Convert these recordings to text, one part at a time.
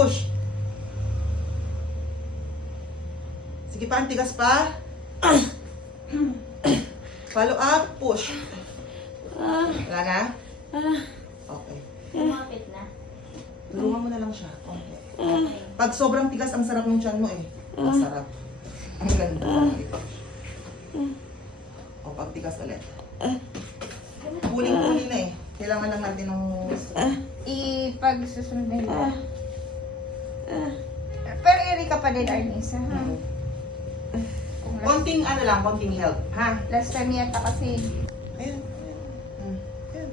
push. Sige pa, tigas pa. Follow up, push. Wala na? Okay. Lumapit na. Tulungan mo na lang siya. Okay. Pag sobrang tigas, ang sarap ng tiyan mo eh. Masarap. Ang ganda. O, pag tigas ulit. Puling-puli na eh. Kailangan lang natin ng... Pag susunod na yun. Pero Erika pa din, Arnisa, ha? Konting ano lang, konting help, ha? Last time yata kasi, Ayan. Ayan.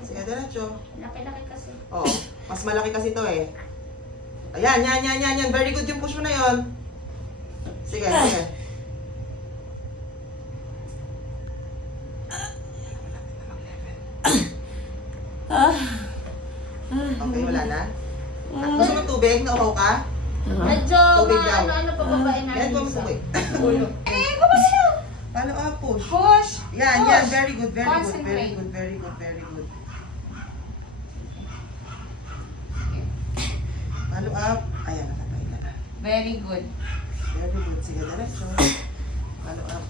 Sige, diretso. laki-laki kasi. Oo. Mas malaki kasi to eh. Ayan, yan. Very good yung push mo na yon. Sige, sige. Okay, wala na? Gusto mo tubig? Nauhaw ka? Medyo Tubig daw. ano pababain natin. Yan, kung tubig. Kumabay na! Follow up, push. Push! Yan. Push. Very good, very good, very Concentrate. good, very good, very good. Follow up. Ayan, nakatay ka na. Very good. Very good. Sige, diretso. Follow up.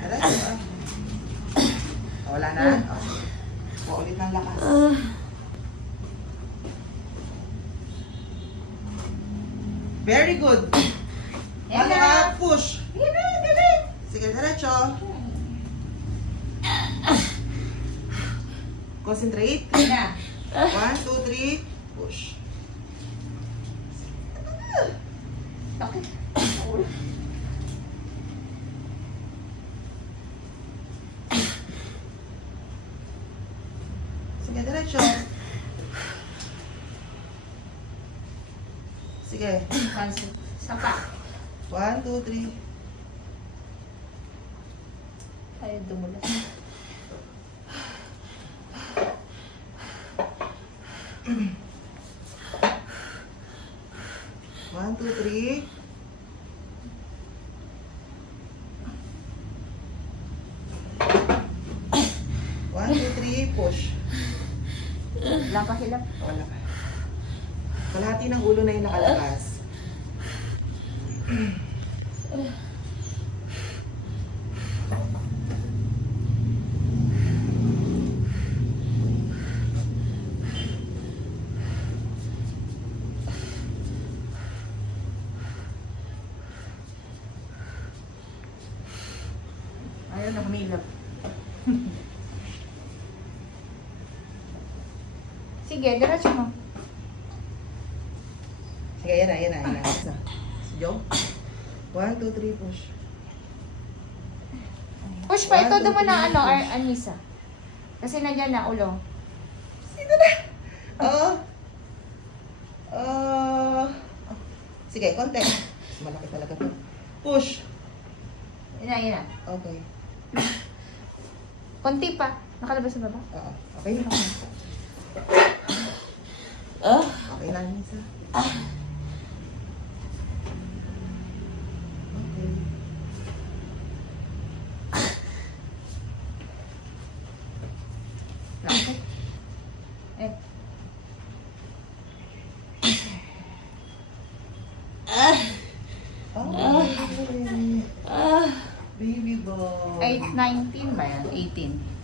Diretso ah. Wala na? Okay. Ulit ng lakas. Very good. Follow up, push. Sige, diretso. Concentrate. Na. 1, 2, 3, push. Okay. Sige, diretso. Sige. Sapa. 1, 2, 3. Tayo dumulas. One, two, three. One, two, three, push. Wala pa hilap. Wala ka. Kalahati ng ulo na yung nakalabas. Ayaw na humilap. Sige, diretso mo. Sige, yan na. Isa. Si Joe. 1, 2, 3, push. Push pa. Ito One, two, doon mo na three, ano, push. Anissa. Kasi nandiyan na ulo. Sino na? Oo. Sige, konti. Malaki talaga to. Push. Yun na. Okay. Konti pa. Nakalabas sa baba. Oo. Okay na. Okay na, Nisa. Okay. Okay. Eh. Oh, baby boy. 19 ba yan? 18.